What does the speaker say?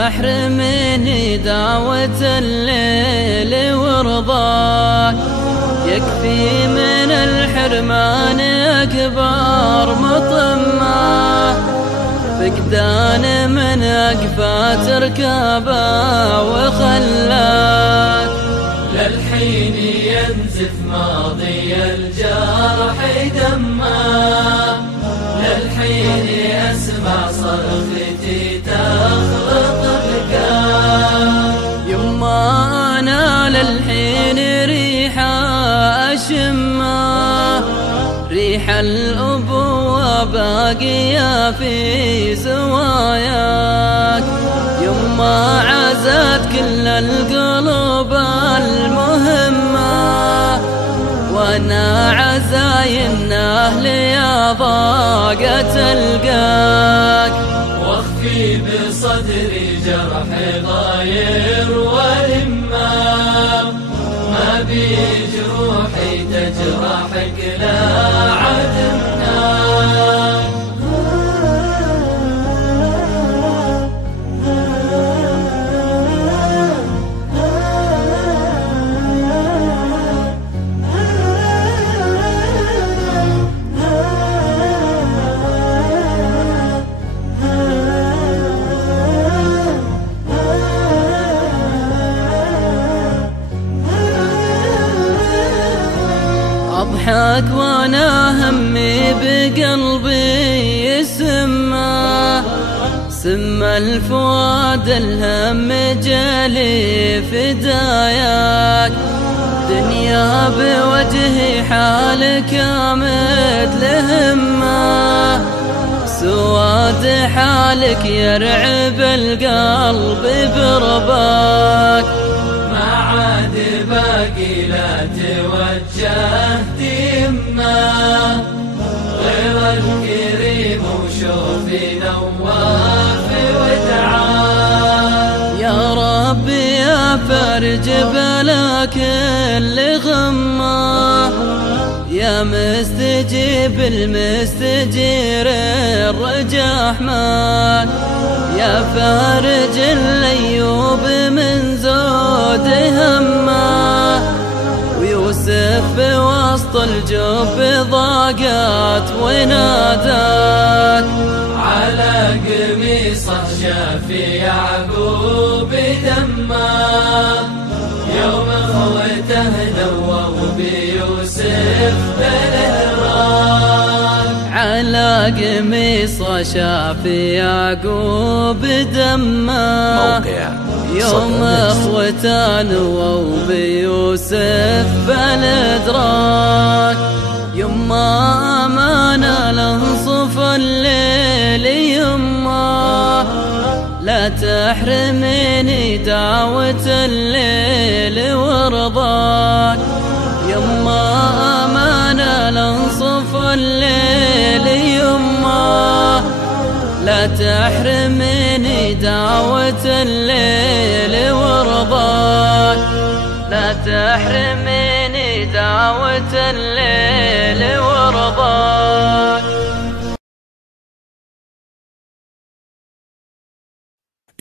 تحرمني دعوة الليل ورضاك، يكفي من الحرمان أكبر مطمة، فقدان من أقفى تركابه وخلاك. للحين ينزف ماضي الجرح دمه، للحين أسمع صرختي تخلط بكاء. يما أنا للحين ريحة أشمه، ريح الأبوة باقية في زواياك. يما عزت كل القلوب المهمة، وانا عزاين اهلي يا ضاقة القاك. واخفي بصدري جرح ضاير ولما، ما بي جروحي تجرحك لا عدمنا. أضحك وانا همي بقلبي يسمى، سم الفؤاد الهم جالي فداياك. دنيا بوجهي حالك مثل همه، سواد حالك يرعب القلب برباك. ما عاد باقي لا توجهت يمه، غير الكريم وشوفي نواف ودعاء. يا ربي يا فرج بلا كل غمه، يا مستجيب المستجير الرجاح ماك. يا فارج الأيوب من زود همه، ويوسف بوسط الجب ضاقت وناداك. على قميصه شافي يعقوب دمه، يوم اخوته نووا بيوسف بالهراك. على قميصه شافي يعقوب دمه، يوم اخوته نووا بيوسف بالادراك. يما امانه لانصف الليل يما، لا تحرمني دعوة الليل ورضاك. يما امانه لانصف الليل يما، لا تحرمني دعوة الليل ورضاك. لا تحرمني دعوة الليل